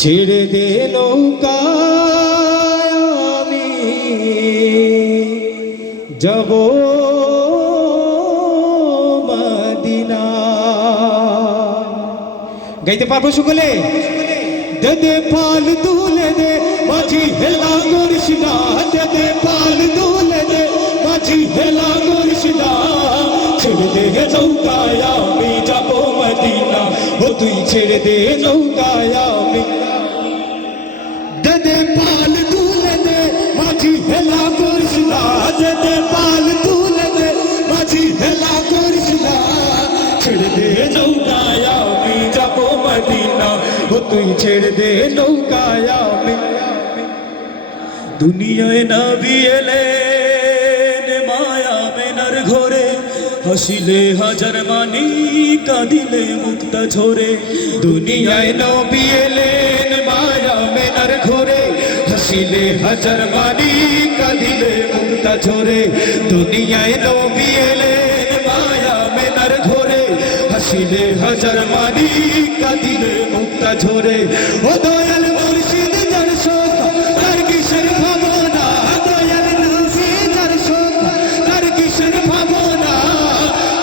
ছেড়ে দে নৌকা আমি যাব মদিনা। গাইতে পারবো সকলে? দে দে পাল তুলে দে মাঝি হেলা করিস না, দে দে পাল তুলে দে মাঝি হেলা করিস না। ছেড়ে দে নৌকায় আমি যাব মদিনা, ও তুই ছেড়ে দে নৌকায় আমি। দে দে পাল তুলে দে মাঝি হেলা করিস না, দে দে পাল তুলে দে মাঝি হেলা করিস না। ছেড়ে দে নৌকায় আমি যাব মদিনা, ও তুই ছেড়ে দে নৌকায় আমি। দুনিয়ায় নবী এলেন মায়া মেনার ঘরে, হাসিলে হাজার মানি কাঁদিলে মুক্তা ঝরে। দুনিয়ায় নবী এলেন মায়া মেনার ঘরে, হাসিলে হাজার মানি কাঁদিলে মুক্তা ঝরে। দুনিয়ায় নবী এলেন মায়া মেনার ঘরে, হাসিলে হাজার মানি কাঁদিলে মুক্তা ঝরে। ও দয়াল মুর্শিদ যার শোক তার কিসের ভাবনা, দয়াল নবী যার শোক তার কিসের ভাবনা।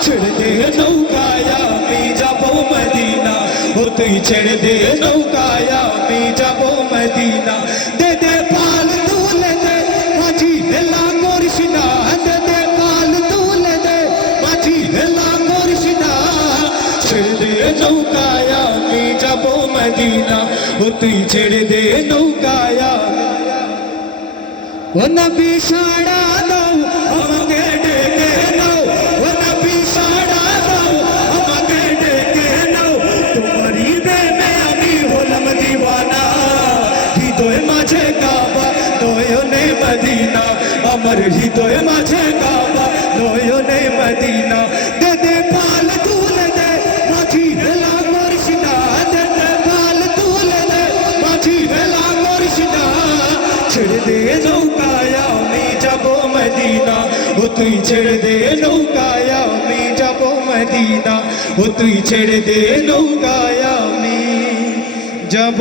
ছেড়ে দে নৌকায় আমি যাব মদিনা, ও তুই ছেড়ে দে নৌকায় আমি যাব মদিনা। দে দে পাল তুলে দে মাঝি হেলা করিস না, দে দে পাল তুলে দে মাঝি হেলা করিস না। ছেড়ে দে নৌকায় আমি যাব মদিনা, ও তুই ছেড়ে দে নৌকায়। ও নবী সাড়া দাও আমাকে ডেকে নাও, ও নবী সাড়া দাও আমাকে ডেকে নাও। তোমারই প্রেমে আমি হলাম দিওয়ানা, হৃদয় মাঝে কাবা নয়নে মদিনা, আমার হৃদয় মাঝে কাবা নয়নে মদিনা। দে দে পাল তুলে দে মাঝি হেলা করিস না, দে দে পাল তুলে দে মাঝি হেলা করিস না। ছেড়ে দে নৌকায় আমি যাব মদিনা, ও তুই ছেড়ে দে নৌকায় আমি যাব মদিনা, ও তুই ছেড়ে দে নৌকায় আমি যাব।